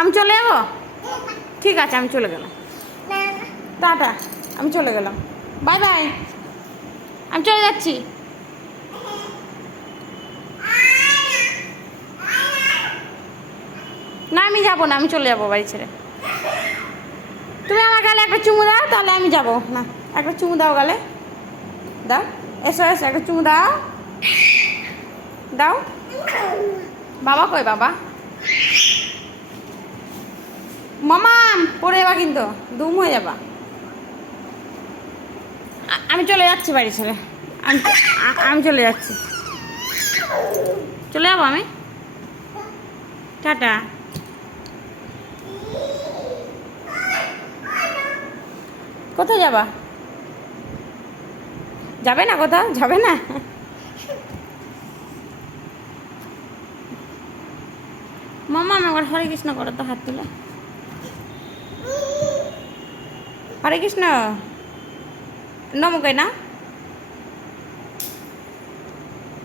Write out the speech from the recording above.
আমি চলে যাবো? ঠিক আছে, আমি চলে গেলাম। টাটা, আমি চলে গেলাম। বাই বাই, আমি চলে যাচ্ছি। না, আমি যাবো না, আমি চলে যাবো বাড়ি ছেড়ে। তুমি আমার গালে একটা চুমু দাও, তাহলে আমি যাবো। না, একটা চুমু দাও গালে, দাও। এসো এসো, একটা চুমু দাও, দাও। বাবা কই বাবা? মামা পড়ে যাবা কিন্তু, দুম হয়ে যাবা। আমি চলে যাচ্ছি বাড়ি ছেড়ে। আমি চলে যাচ্ছি, চলে যাবো আমি। টাটা। কোথায় যাবা? যাবে না? কোথাও যাবে না? মামা আমি একবার হরে কৃষ্ণ করো তো, হাত তুলে। হরে কৃষ্ণ নমকে না।